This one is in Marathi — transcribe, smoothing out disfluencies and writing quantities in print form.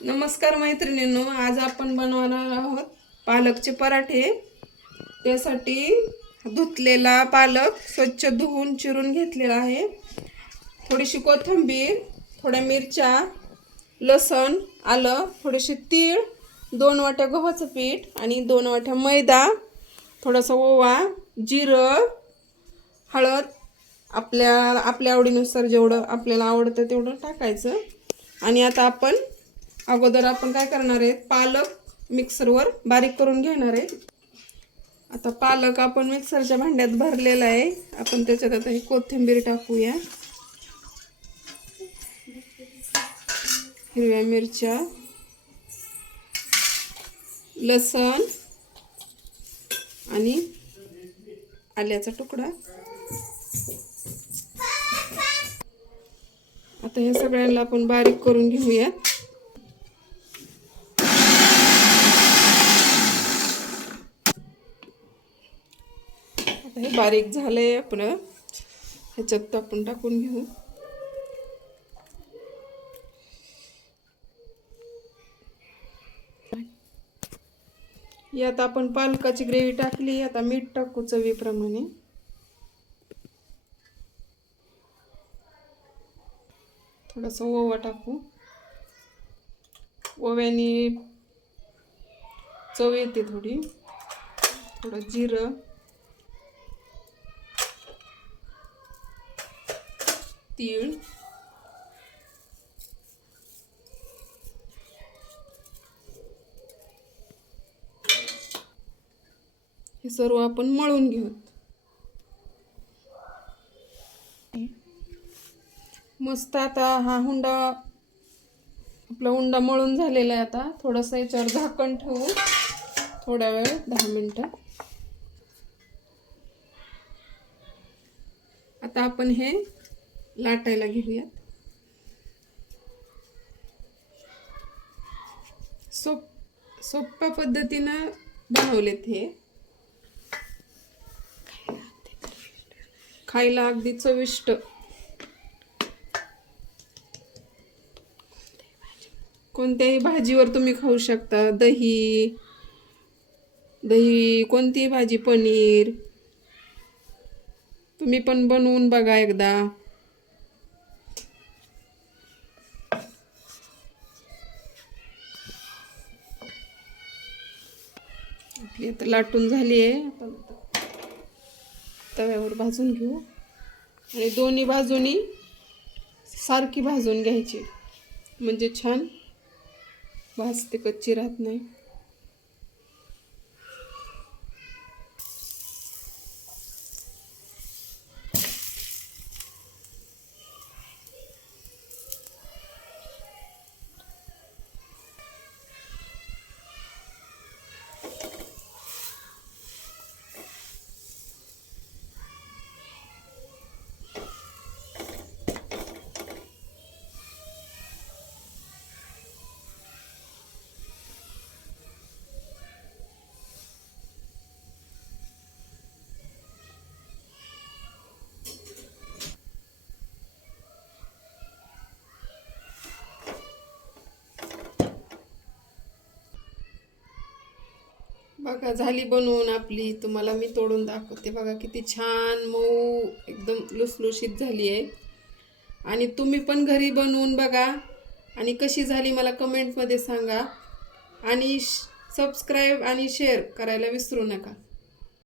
नमस्कार मैत्रिणींनो, आज आपण बनवणार आहोत पालकचे पराठे। त्यासाठी धुतलेला पालक स्वच्छ धुवून चिरून घेतलेला आहे। थोडीशी कोथिंबीर, थोड्या मिरच्या, लसूण, आलं, थोडेसे तीळ, 2 वाट्या गव्हाचं पीठ आणि 2 वाट्या मैदा, थोडासा ओवा, जिरं, हळद आपल्या आवडीनुसार जेवढं आपल्याला आवडतं तेवढं टाकायचं। आणि आता आपण काय करणार आहे, पालक मिक्सरवर बारीक करून घेणार आहे। आता पालक आपण मिक्सरच्या भांड्यात भरलेला आहे। आपण त्याच्यात आता ही कोथिंबीर टाकूया, हिरव्या मिरच्या, लसूण आणि आल्याचा तुकडा। आता हे सगळ्यांना आपण बारीक करून घेऊया। आता हे बारीक झालंय आपलं, ह्याच्यात आपण टाकून घेऊ। यात आपण पालकाची ग्रेव्ही टाकली। आता मीठ टाकू चवीप्रमाणे। थोडासा ओवा टाकू, ओव्याने चव येते थोडी। थोडं जिरं, तीळ, हे सर्व आपण मळून घेऊ। मस्त आता हा आपला उंडा मळून झालेला आहे। आता थोडंसं याच्यावर झाकण ठेवू, थोडा वेळ 10 मिनिटं। आता आपण हे लाटायला घेऊया। सोप्या पद्धतीनं बनवलेत हे, खायला अगदी चविष्ट। कोणत्याही भाजीवर तुम्ही खाऊ शकता। दही कोणतीही भाजी, पनीर, तुम्ही पण बनवून बघा एकदा। आपली आता लाटून झाली आहे। आपण तव्यावर भाजून घेऊ आणि दोन्ही बाजूनी सारखी भाजून घ्यायची, म्हणजे छान भाजते, कच्ची राहत नाही। बघा झाली बनवून आपली। तुम्हाला मी तोडून दाखवते। बघा किती छान मऊ, एकदम लुसलुशीत झाली आहे। आणि तुम्ही पण घरी बनवून बघा आणि कशी झाली मला कमेंटमध्ये सांगा। आणि सबस्क्राईब आणि शेअर करायला विसरू नका।